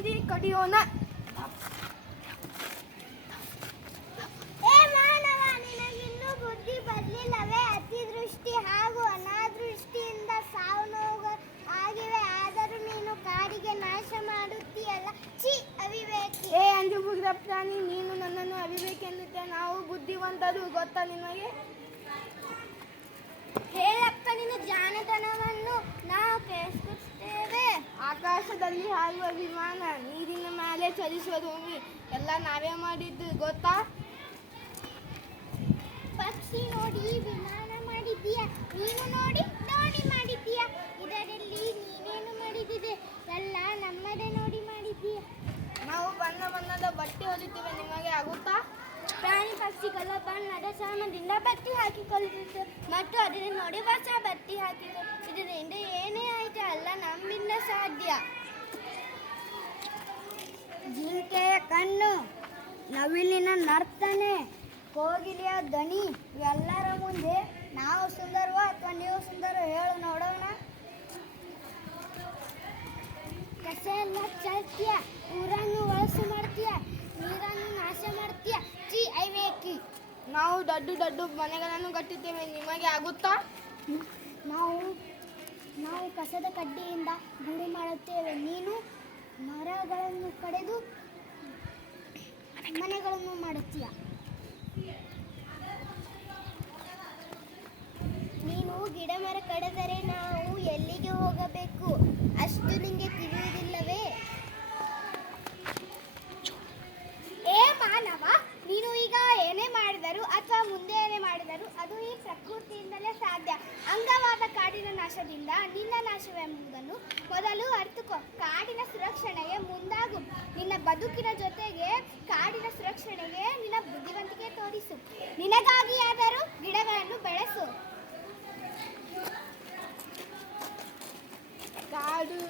ಮಂದಿ ಕಡಿಯೋಣ. ಏ ಮಾನವ, ನಿನಗಿನ್ನೂ ಬುದ್ಧಿ ಬರಲಿಲ್ಲವೇ? ಅತಿದೃಷ್ಟಿ ಹಾಗೂ ಅನಾದೃಷ್ಟಿಯಿಂದ ಸಾವು ನೋವು ಆಗಿವೆ, ಆದರೂ ನೀನು ಕಾಡಿಗೆ ನಾಶ ಮಾಡುತ್ತೀಯಲ್ಲ. ಛೀ, ಅವಿವೇಕಿ! ಏ ಅಂಜುಬುಗ್ರ ಪ್ರಾಣಿ, ನೀನು ನನ್ನನ್ನು ಅವಿವೇಕ ಎನ್ನುತ್ತೆ. ನಾವು ಬುದ್ಧಿವಂತರು, ಗೊತ್ತಾ ನಿಮಗೆ? ಹೇಳಪ್ಪ ನಿನ್ನ ಜಾಣತನವನ್ನು, ನಾವು ಕೇಳಿಸುತ್ತೇವೆ. ಆಕಾಶದಲ್ಲಿ ಹಾರುವ ವಿಮಾನ, ನೀರಿನ ಮೇಲೆ ಚಲಿಸುವ ಭೂಮಿ ಎಲ್ಲ ನಾವೇ ಮಾಡಿದ್ದು, ಗೊತ್ತಾ? ಪಕ್ಷಿ ನೋಡಿ ವಿಮಾನ ಮಾಡಿದ್ದೀಯ, ನೀನು ನೋಡಿ ದೋಣಿ ಮಾಡಿದ್ದೀಯ. ಇದರಲ್ಲಿ ನೀನೇನು ಮಾಡಿದಿದೆ? ಎಲ್ಲ ನಮ್ಮದೇ ನೋಡಿ ಮಾಡಿದ್ದೀಯ. ನಾವು ಬಣ್ಣ ಬಣ್ಣದ ಬಟ್ಟೆ ಹೊಲಿತೇವೆ, ನಿಮಗೆ ಆಗುತ್ತಾ? ಪ್ರಾಣಿ ಪಕ್ಷಿಗಳ ಬಣ್ಣದ ಶ್ರಮದಿಂದ ಬತ್ತಿ ಹಾಕಿಕೊಳ್ಳುತ್ತಿತ್ತು ಮತ್ತು ಅದನ್ನು ನೋಡಿ ಹೊಸ ಬತ್ತಿ ಹಾಕಿತು. ಇದರಿಂದ ಏನೇ ಆಯಿತು ಅಲ್ಲ ನಮ್ಮಿಂದ ಸಾಧ್ಯ. ಜಿಂಕೆಯ ಕಣ್ಣು, ನವಿಲಿನ ನರ್ತನೆ, ಕೋಗಿಲೆಯ ಧ್ವನಿ, ಎಲ್ಲರ ಮುಂದೆ ನಾವು ಸುಂದರವೋ ಅಥವಾ ನೀವು ಸುಂದರ ಹೇಳು ನೋಡೋಣ. ಕಸ ಎಲ್ಲ ಚೆಲ್ತೀಯ, ಊರನ್ನು ಒಳಸು ಮಾಡ್ತೀಯ, ನೀರನ್ನು ನಾಶ ಮಾಡ್ತೀಯ. ಚಿ ಅವಿವೇಕಿ! ನಾವು ದೊಡ್ಡ ದೊಡ್ಡ ಮನೆಗಳನ್ನು ಕಟ್ಟುತ್ತೇವೆ, ನಿಮಗೆ ಆಗುತ್ತಾ? ನಾವು ಕಸದ ಕಡ್ಡಿಯಿಂದ ಗೂಡು ಮಾಡುತ್ತೇವೆ, ನೀನು ಮರಗಳನ್ನು ಕಡಿದು ಮನೆಗಳನ್ನು ಮಾಡುತ್ತೀಯ. ನೀನು ಗಿಡ ಮರ ಕಡಿದರೆ ನಾವು ಎಲ್ಲಿಗೆ ಹೋಗಬೇಕು ಅಷ್ಟು ನಿಮಗೆ ತಿಳಿಯುವುದಿಲ್ಲವೇ? ಏ ಮಾನವ, ನೀನು ಈಗ ಏನೇ ಮಾಡಿದರೂ ಅಥವಾ ಮುಂದೆ ಏನೇ ಮಾಡಿದರೂ ಅದು ಈ ಪ್ರಕೃತಿಯಿಂದಲೇ ಸಾಧ್ಯ. ಅಂಗವಾದ ಕಾಡಿನ ನಾಶದಿಂದ ನಿನ್ನ ನಾಶವೆಂಬುದನ್ನು ಮೊದಲು ಅರ್ಥಕೋ. ಕಾಡಿನ ಸುರಕ್ಷಣೆಗೆ ಮುಂದಾಗು. ನಿನ್ನ ಬದುಕಿನ ಜೊತೆಗೆ ಕಾಡಿನ ಸುರಕ್ಷಣೆಗೆ ನಿನ್ನ ಬುದ್ಧಿವಂತಿಕೆ ತೋರಿಸು. ನಿನಗಾಗಿಯಾದರೂ ಗಿಡಗಳನ್ನು ಬೆಳೆಸು. ಕಾಡು